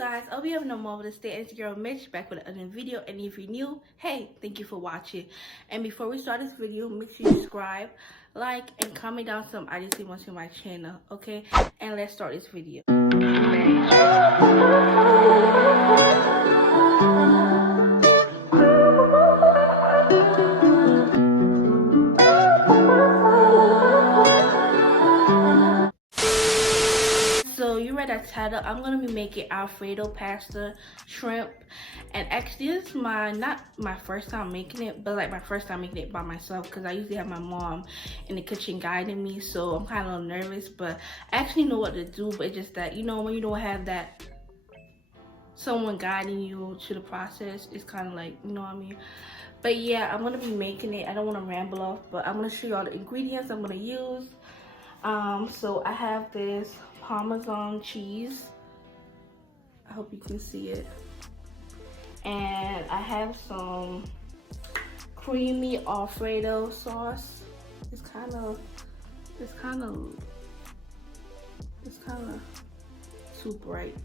guys, I'll be having a marvelous day. It's your girl Mitch back with another video, and if you're new, hey, thank you for watching. And before we start this video, make sure you subscribe, like, and comment down some I just want to my channel, okay? And let's start this video. So you read that title. I'm gonna be making Alfredo pasta shrimp, and actually this is not my first time making it, but like my first time making it by myself, because I usually have my mom in the kitchen guiding me, so I'm kind of nervous, but I actually know what to do. But it's just that, you know, when you don't have that someone guiding you to the process, it's kind of like, you know what I mean. But yeah, I'm gonna be making it. I don't want to ramble off, but I'm gonna show you all the ingredients I'm gonna use. So I have this Parmesan cheese. I hope you can see it. And I have some creamy Alfredo sauce. It's kind of too bright.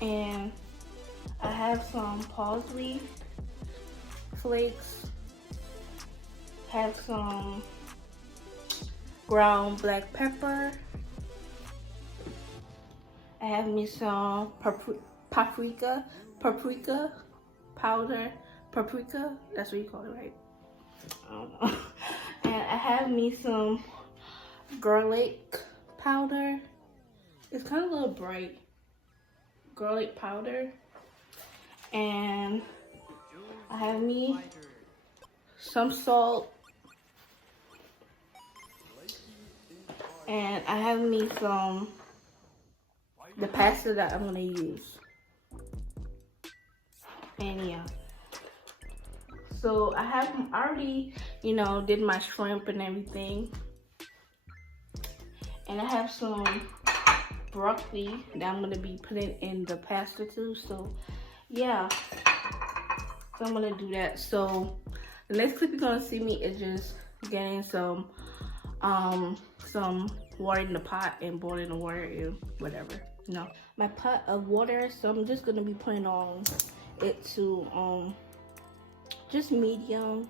And I have some parsley flakes. Have some ground black pepper. I have me some paprika powder. Paprika, that's what you call it, right? I don't know. And I have me some garlic powder. It's kind of a little bright. Garlic powder. And I have me some salt. And I have me some the pasta that I'm gonna use. And yeah. So I have already, you know, did my shrimp and everything. And I have some broccoli that I'm gonna be putting in the pasta too. So yeah. So I'm gonna do that. So the next clip you're gonna see me is just getting some water in the pot and boiling the water and whatever, you know. My pot of water, so I'm just gonna be putting on it to just medium,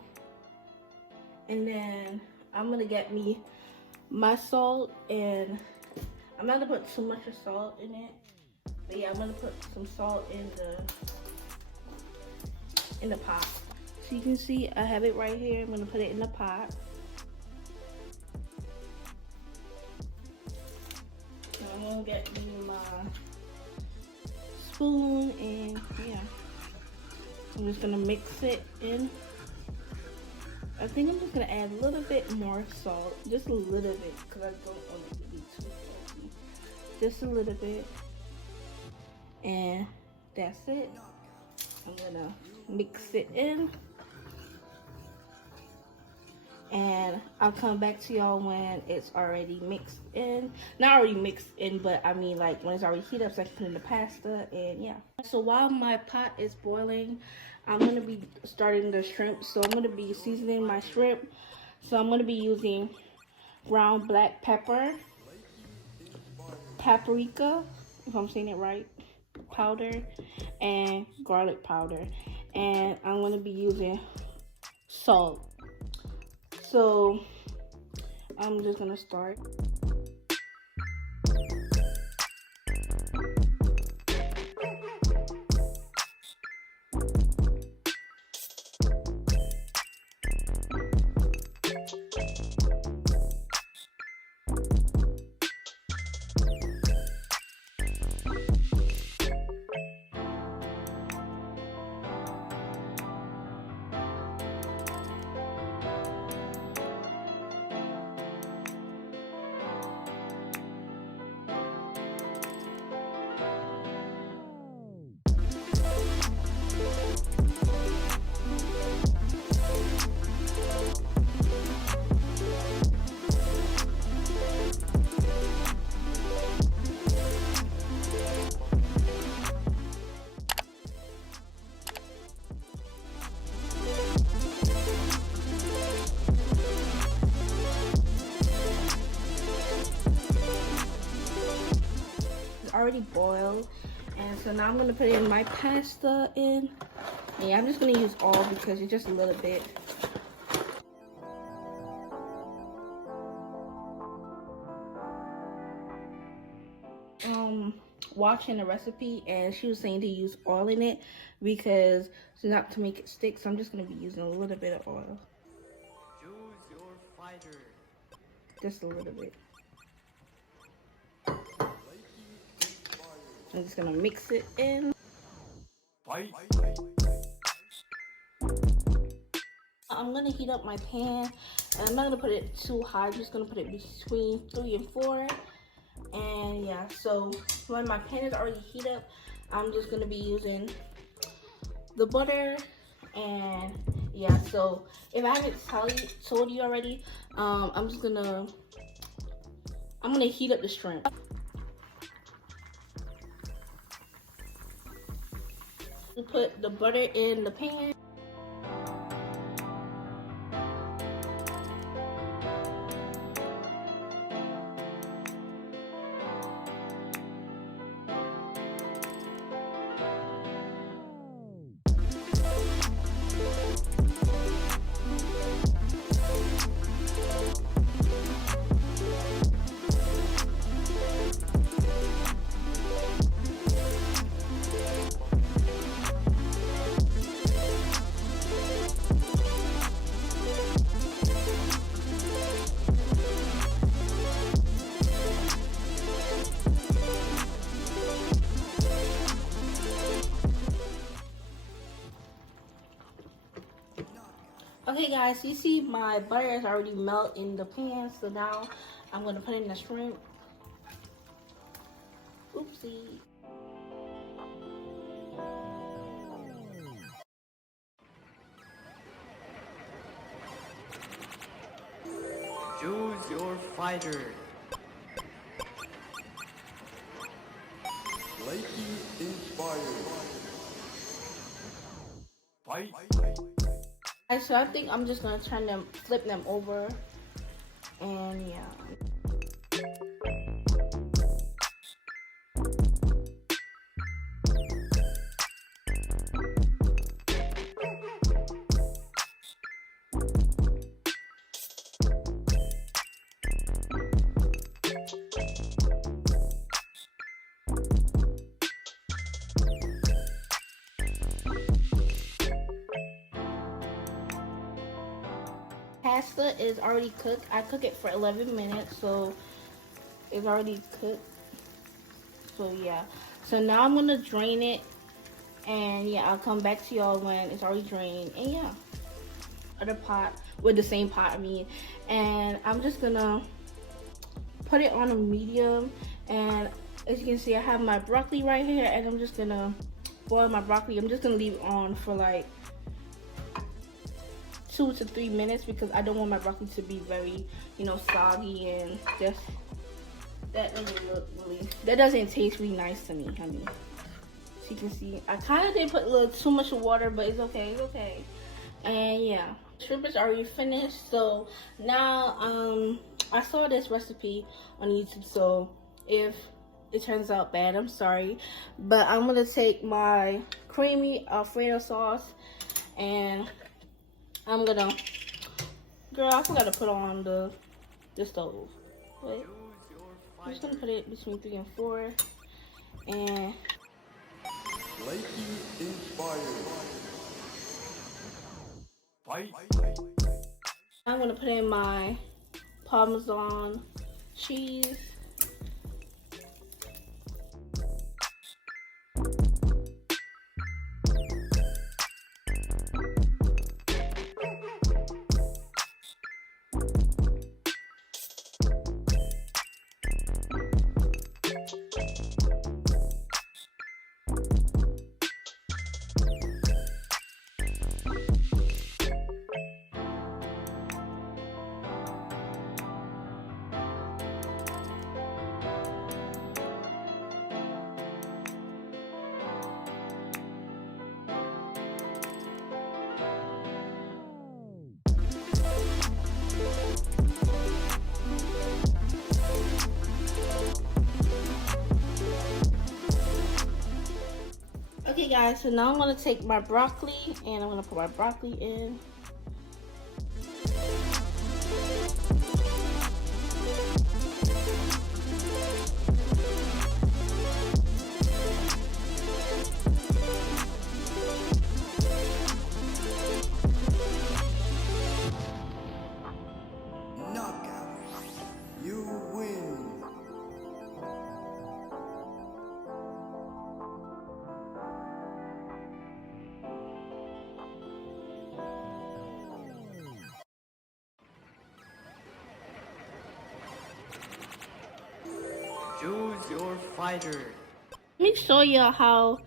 and then I'm gonna get me my salt, and I'm not gonna put too much of salt in it, but yeah, I'm gonna put some salt in the pot. So you can see I have it right here. I'm gonna put it in the pot. I'm gonna get me my spoon, and yeah, I'm just gonna mix it in. I think I'm just gonna add a little bit more salt, just a little bit, because I don't want it to be too salty. Just a little bit, and that's it. I'm gonna mix it in, and I'll come back to y'all when it's already mixed in. Not already mixed in, but I mean like when it's already heated up, so I can put in the pasta, and yeah. So while my pot is boiling, I'm gonna be starting the shrimp. So I'm gonna be seasoning my shrimp. So I'm gonna be using ground black pepper, paprika, if I'm saying it right, powder, and garlic powder. And I'm gonna be using salt. So I'm just gonna start. already boiled. And so now I'm gonna put in my pasta in. Yeah, I'm just gonna use all because it's just a little bit. Watching the recipe and she was saying to use oil in it because so not to make it stick, so I'm just gonna be using a little bit of oil. Choose your fighter. Just a little bit. I'm just gonna mix it in. Fight. I'm gonna heat up my pan and I'm not gonna put it too high, I'm just gonna put it between 3 and 4. And yeah, so when my pan is already heated up, I'm just gonna be using the butter. And yeah, so if I haven't told you already, I'm gonna heat up the shrimp. Put the butter in the pan. Okay guys, you see my butter is already melt in the pan, so now I'm gonna put in the shrimp. Oopsie. Choose your fighter. Lightning inspired. Fight. And so I think I'm just gonna flip them over, and yeah. Pasta is already cooked. I cook it for 11 minutes, so it's already cooked. So yeah. So now I'm gonna drain it, and yeah, I'll come back to y'all when it's already drained. And yeah, other pot with the same pot, I mean. And I'm just gonna put it on a medium. And as you can see, I have my broccoli right here, and I'm just gonna boil my broccoli. I'm just gonna leave it on for like 2 to 3 minutes because I don't want my broccoli to be very, soggy and just that doesn't taste really nice to me. I mean, as you can see, I kind of did put a little too much water, but it's okay. It's okay. And yeah, shrimp is already finished. So now, I saw this recipe on YouTube. So if it turns out bad, I'm sorry, but I'm gonna take my creamy Alfredo sauce and I'm gonna, girl, I forgot to put on the stove. Wait, I'm just gonna put it between 3 and 4, and Lightning inspired. Fight. I'm gonna put in my Parmesan cheese. guys, so now I'm gonna take my broccoli and I'm gonna put my broccoli in. Knockout. You win. Choose your fighter. Let me show y'all how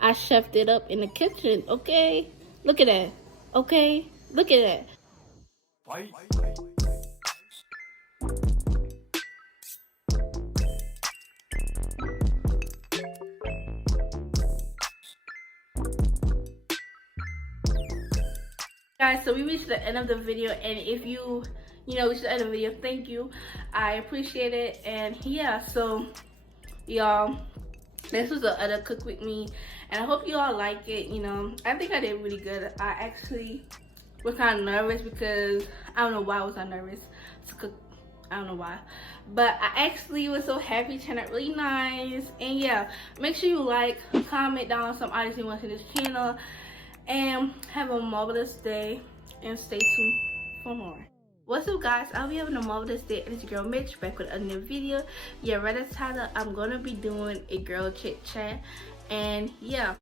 I chefed it up in the kitchen, okay? Look at that, okay? Look at that. Fight. Guys, so we reached the end of the video, and if you reached the end of the video, thank you. I appreciate it. And yeah, so y'all, this was the other cook with me, and I hope you all like it. I think I did really good. I actually was kind of nervous because I don't know why I was not nervous to cook. I don't know why, but I actually was so happy. It turned out really nice. And yeah, make sure you like, comment down some items you want to see this channel, and have a marvelous day, and stay tuned for more. What's up, guys? I'll be having a marvelous day, and it's your girl Mitch back with a new video. Yeah, right as title, I'm gonna be doing a girl chit chat, and yeah.